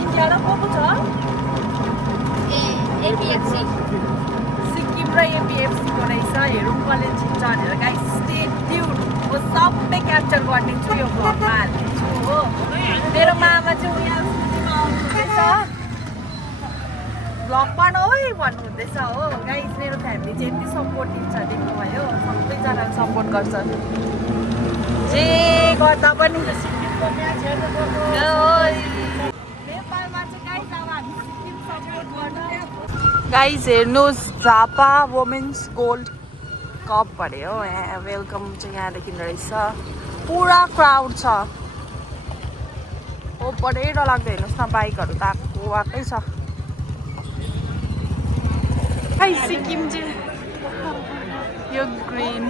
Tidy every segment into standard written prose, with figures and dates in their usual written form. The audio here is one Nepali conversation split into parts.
इन्डिया र को छ एपीएफसी सिक्किम र एपीएफसी को रहेछ हेरौँ कसले जित्छ भनेर गाइस स्टे ट्युन म सबै क्याप्चर गरिदिन्छु यो भ्लगमा हालिदिन्छु हो मेरो मामा चाहिँ यहाँ सुन्नुमा आउनुहुँदैछ भ्लग बनाऊ है भन्नुहुँदैछ हो गाइस मेरो फ्यामिली चाहिँ यति सपोर्टिभ छ देख्नुभयो सबैजनाले सपोर्ट गर्छ जे गर्दा पनि नेपालमा चाहिँ गाइस अब हामी सिक्किम सपोर्ट गर्न गाइस हेर्नुहोस् झापा वुमेन्स गोल्ड कप भन्यो हो यहाँ वेलकम चाहिँ यहाँदेखि रहेछ पुरा क्राउड छ ओपरै डरलाग्दो हेर्नुहोस् न बाइकहरू त आएकै छ गाइस सिक्किम चाहिँ यो ग्रिन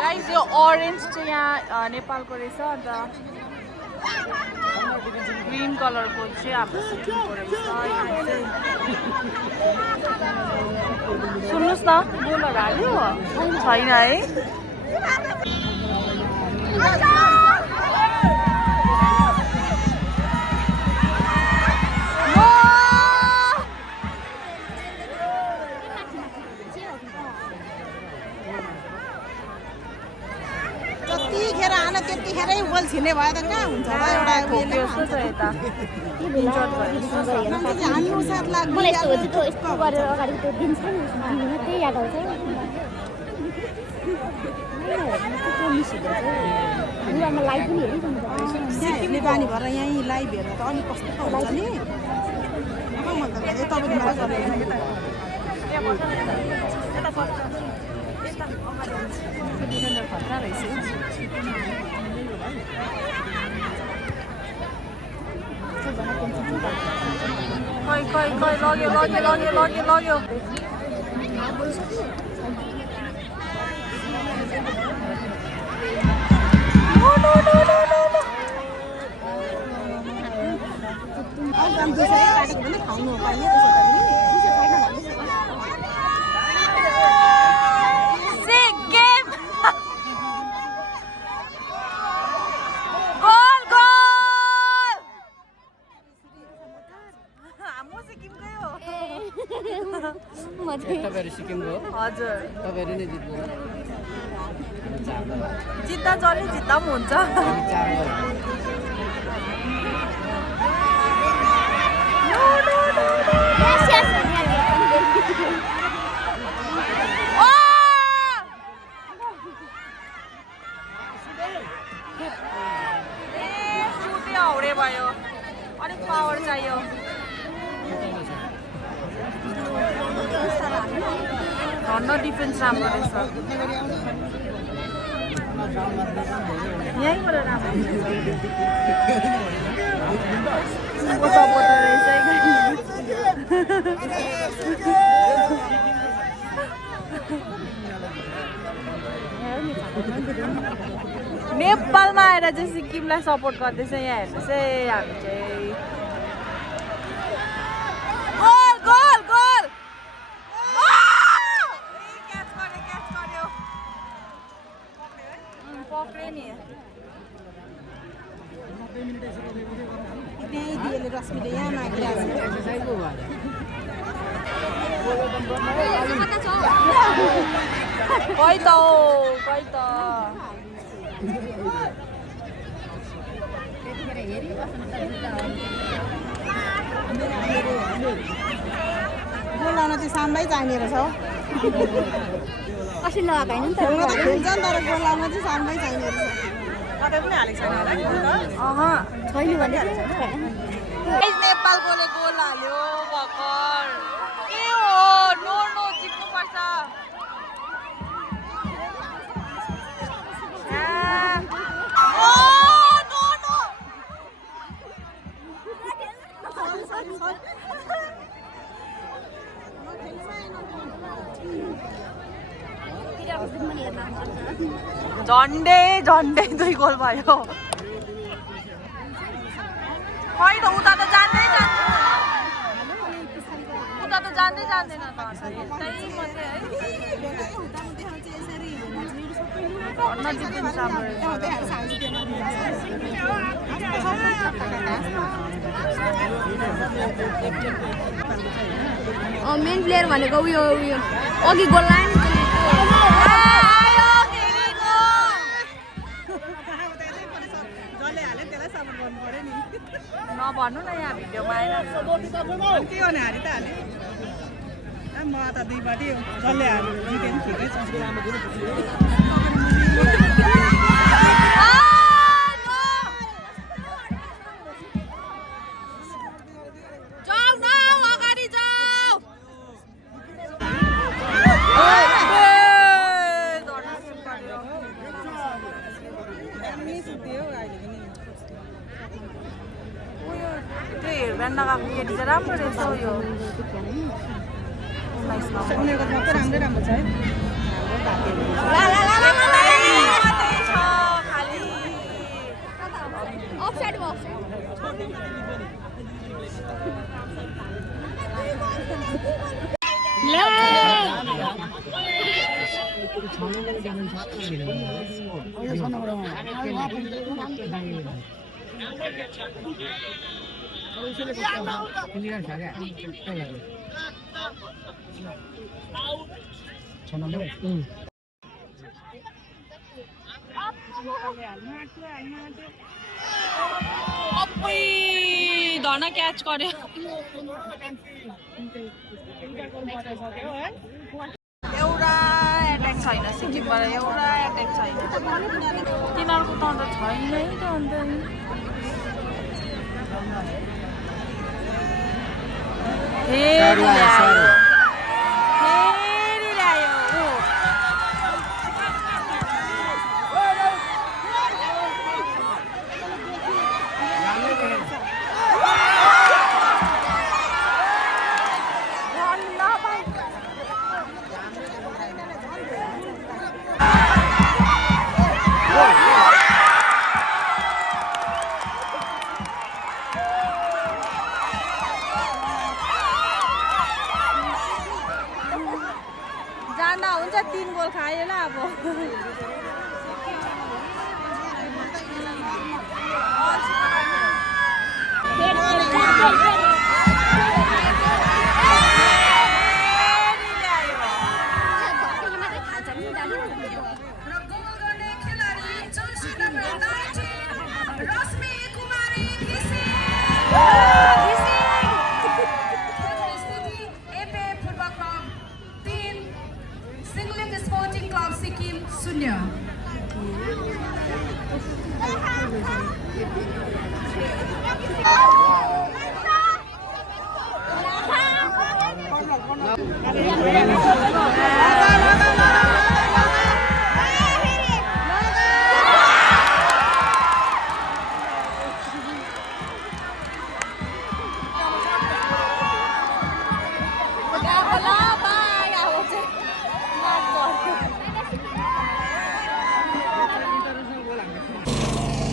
गाइस यो ऑरेंज चाहिँ यहाँ नेपालको रहेछ अन्त ग्रीन कलरको चाहिँ हाम्रो सिक्किमको रहेछ यहाँ चाहिँ सुन्नुहोस् न बोलर हाल्यो छैन है त्यतिखेरै गोल छिर्ने भयो त कहाँ हुन्छ र एउटा जस्तो छ यता मलाई यस्तो गरेर अगाडि त्यो दिन्छ नि उसमा त्यही याद आउँछ युवामा लाइभ पनि हेरिरहनु पानी भएर यहीँ लाइभ हेर्नु त अलिक कस्तो त हुन्छ नि खै लग्यो खाउनु सिक्किमको हजुर तपाईँहरू नै जित्नु जित्दा जसले जित्दा पनि हुन्छ हाउडे भयो अलिक पावर चाहियो झन्डा डिफेन्स राम्रो रहेछ यहीँबाट राम्रो नेपालमा आएर चाहिँ सिक्किमलाई सपोर्ट गर्दैछ यहाँ हेर्नुहोस् है हामी चाहिँ पक्रे नि रश्मिले यहाँ मागिरहेको खै त बोलाउन चाहिँ साम्रै चाहिने रहेछ हौ कसरी लगाएको होइन नि त खेल्छ नि तर बोलाउन चाहिँ साम्रै चाहिने रहेछ तपाईँ पनि हालेको छैन छैन भने नेपाल गोले गोल हाल्यो भर्खर के हो नो जित्नुपर्छ झन्डै 2 गोल भयो खै त उता त जान्दै जान्दैन त यतै मात्रै है नजिक पनि राम्रो मेन प्लेयर भनेको उयो अघि गोल लाइन नभन्नु न यहाँ भिडियोमा आएर के गर्ने हारी त हाले म त दुईबाटै हो जसले हाल्यो जिते पनि ठिकै छ नगएको केटी चाहिँ राम्रो रहेछ यो उनीहरूको मात्रै राम्रो छ है धन क्याच गर्यो एउटा एट्याक छैन सिक्किमबाट एउटा एट्याक छैन तिनीहरूको त अन्त छैन त अन्त फेरि ल्यायो जान्दा हुन्छ 3 गोल खाएन अब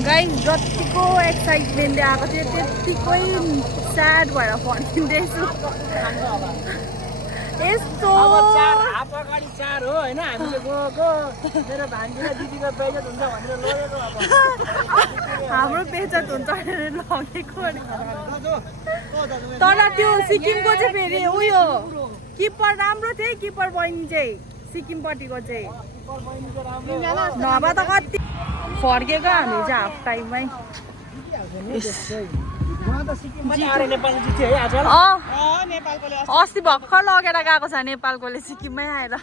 गाइस जतिको एक्साइटमेन्टले आएको थियो त्यतिकै स्याड भएर फर्किँदैछु यस्तो अगाडि 4 हो हैन हामीले गएको मेरो भान्जीले दिदीको बेइज्जत हुन्छ भनेर लगेको अब हाम्रो बेइज्जत हुन्छ भनेर लगेको तर त्यो सिक्किमको चाहिँ फेरि उयो किपर राम्रो थियो किपर बहिनी चाहिँ सिक्किमपट्टिको चाहिँ नभए त कति फर्केको हामी चाहिँ हाफ टाइममै अस्ति भर्खर लगेर गएको छ नेपालकोले सिक्किममै आएर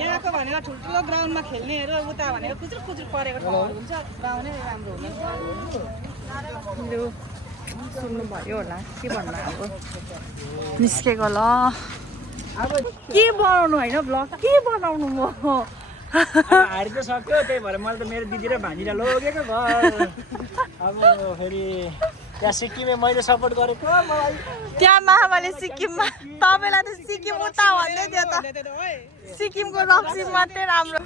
यहाँको भनेर ठुल्ठुलो ग्राउन्डमा खेल्नेहरू उता भनेर कुचुर कुचुर परेको ठाउँहरू हुन्छ गाउँमै राम्रो हुन्छ सुन्नुभयो होला के भन्नु अब निस्केको ल के बनाउनु होइन ब्लग के बनाउनु म हारि त सक्यो त्यही भएर मैले त मेरो दिदी र भान्जीलाई लगेको घर अब फेरि त्यहाँ सिक्किममा मैले सपोर्ट गरेको मलाई त्यहाँ महामाले सिक्किममा तपाईँलाई त सिक्किम उता भन्दै थियो त सिक्किमको रक्सी मात्रै राम्रो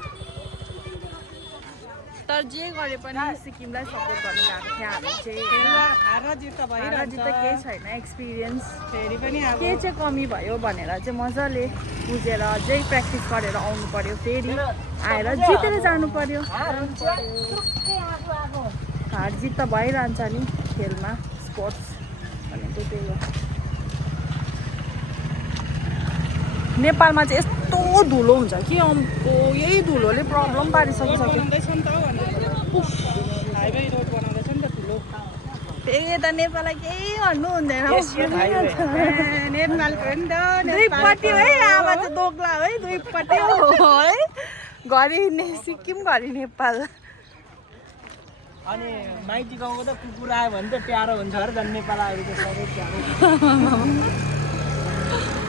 तर जे गरे पनि सिक्किमलाई सपोर्ट गर्नु गएको थियो हामी चाहिँ हार जित त भइरहन्छ त केही छैन एक्सपिरियन्स फेरि पनि अब के चाहिँ कमी भयो भनेर चाहिँ मजाले बुझेर अझै प्र्याक्टिस गरेर आउनु पर्यो फेरि आएर जितेर जानु पर्यो हार जित त भइरहन्छ नि खेलमा स्पोर्ट्स भनेको त्यही हो नेपालमा चाहिँ यस्तो धुलो हुन्छ कि यही धुलोले प्रब्लम पारिसकिसक्यो बनाउँदैछ नि त हाइवे रोड बनाउँदैछ नि त ठुलो त्यही त नेपाललाई केही भन्नु हुँदैन नेपालको नि त दुईपट्टि है आमा चाहिँ दोग्ला है दुईपट्टि हो है घरि सिक्किम घरि नेपाल अनि माइती गाउँको त कुकुर आयो भने त प्यारो हुन्छ अरे झन् नेपाल आएर त सबै प्यारो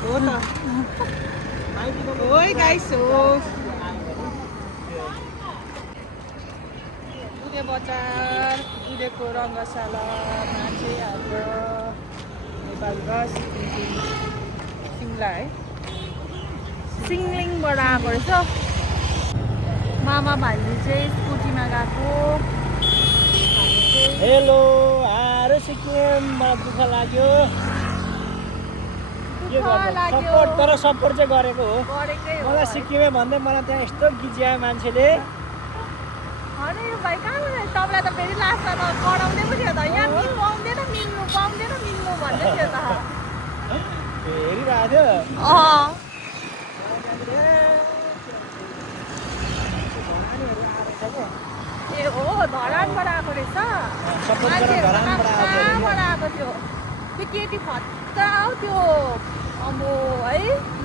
हो त माइती गाउँको ओइ गाइस हो उदे बजार उदेको रङ्गशालामा चाहिँ हाम्रो नेपाल र सिमला है सिङलिङबाट आएको रहेछ मामा भाइले चाहिँ स्कुटीमा गएको हेलो आएर सिक्किम मलाई दुःख लाग्यो के गर्नु सपोर्ट तर सपोर्ट चाहिँ गरेको हो गरेकै हो मलाई सिक्किमै भन्दै मलाई त्यहाँ यस्तो गिज्यायो मान्छेले अरे भाइ कहाँबाट तपाईँलाई त फेरि लास्टमा त कराउँदै पो थियो त यहाँ पाउँदैन मिल्नु भन्दै थियो त हेरिरहेको थियो ए हो धरानबाट आएको रहेछ सपोर्ट गरेर धरानबाट आएको कहाँबाट आएको थियो त्यो केटी खतरा हो त्यो अब है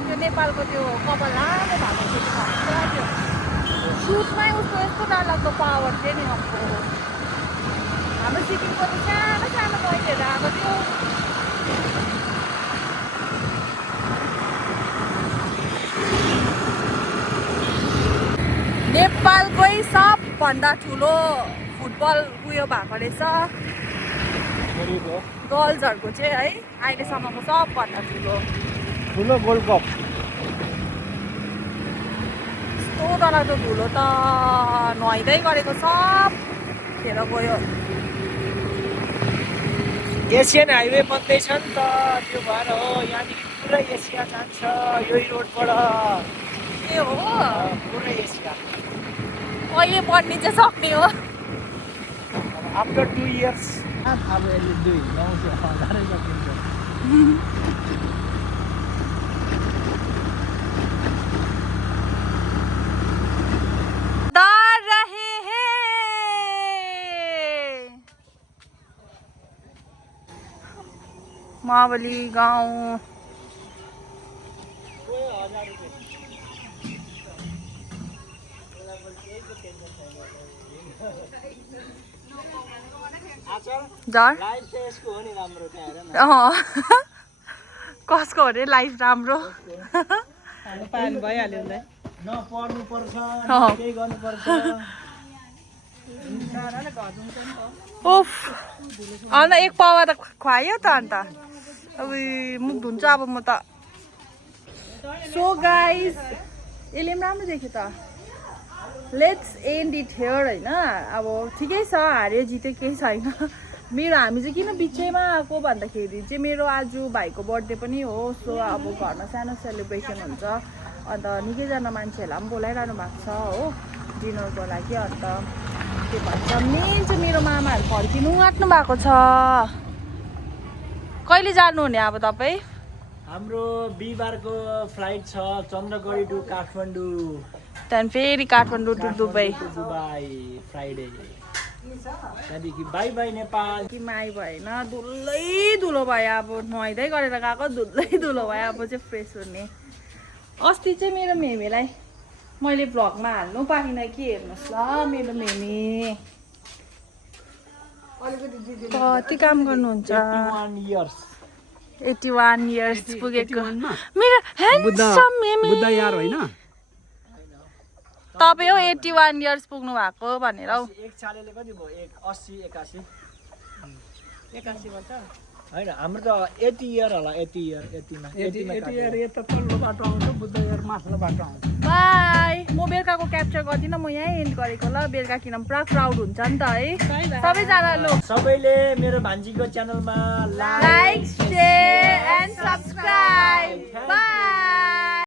त्यो नेपालको त्यो कपाल लामो भएको केटी खतरा थियो सुटमै उसको यस्तो डरलाग्दो पावर थियो नि अब हाम्रो सिक्किमको त सानो सानो बहिनीहरू आएको थियो नेपालकै सबभन्दा ठुलो फुटबल उयो भएको रहेछ गर्ल्सहरूको चाहिँ है अहिलेसम्मको सबभन्दा ठुलो गोल्ड कप यस्तो डरलाग्दो धुलो त नुहाइँदै गरेको सब खेर गयो एसियन हाइवे बन्दैछ नि त त्यो भएर हो यहाँदेखि पुरै एसिया जान्छ यही रोडबाट ए हो पुरै एसिया कहिले बन्ने चाहिँ सक्ने हो आफ्टर 2 इयर्स अब यसले 2 गाउँछ सकिन्छ मावली गाउँ कसको हो रे लाइफ राम्रो पानी भइहाल्यो नि नपढ्नु पर्छ केही गर्नुपर्छ उफ अन्त एक पावा त खुवायो त अन्त अब मुख धुन्छ अब म त सो गाइस यसले पनि राम्रो देख्यो त लेट्स एन्ड इट हियर होइन अब ठिकै छ हार्यो जित्यो केही छैन मेरो हामी चाहिँ किन बिचैमा आएको भन्दाखेरि चाहिँ मेरो आज भाइको बर्थडे पनि हो सो अब घरमा सानो सेलिब्रेसन हुन्छ अन्त निकैजना मान्छेहरूलाई पनि बोलाइरहनु भएको छ हो डिनरको लागि अन्त के भन्छ मेन चाहिँ मेरो मामाहरू फर्किनु आँट्नु भएको छ कहिले जानुहुने अब तपाईँ हाम्रो बिहिबारको फ्लाइट छ चन्द्रगढी टु काठमाडौँ त्यहाँदेखि फेरि काठमाडौँ टु दुबई फ्राइडे त्यहाँदेखि बाई बाई नेपाल कि माई भएन धुलै धुलो भयो अब नुहाइँदै गरेर गएको धुलै धुलो भयो अब चाहिँ फ्रेस हुने अस्ति चाहिँ मेरो मेमेलाई मैले भ्लगमा हाल्नु पाइनँ कि हेर्नुहोस् ल मेरो मेमे कति काम गर्नुहुन्छ 81 इयर्स पुगेको मेरो ह्यान्डसम मेमे तपाईँ हो 81 इयर्स पुग्नु भएको भनेर हौ एक चालेले कति भयो 80 81 81 वर्ष होइन हाम्रो त 80 इयर होला 80 इयर 80 मा यति यता तल्लो बाटो आउँछ बुद्ध इयर माथिल्लो बाटो आउँछ बाई। म बेलुकाको क्याप्चर गर्दिनँ, म यहीँ एन्ड गरेको ल। बेलुका किन पुरा क्राउड हुन्छ नि त है। सबैजना लो सबैले मेरो भान्जीको च्यानलमा like, share and subscribe. By.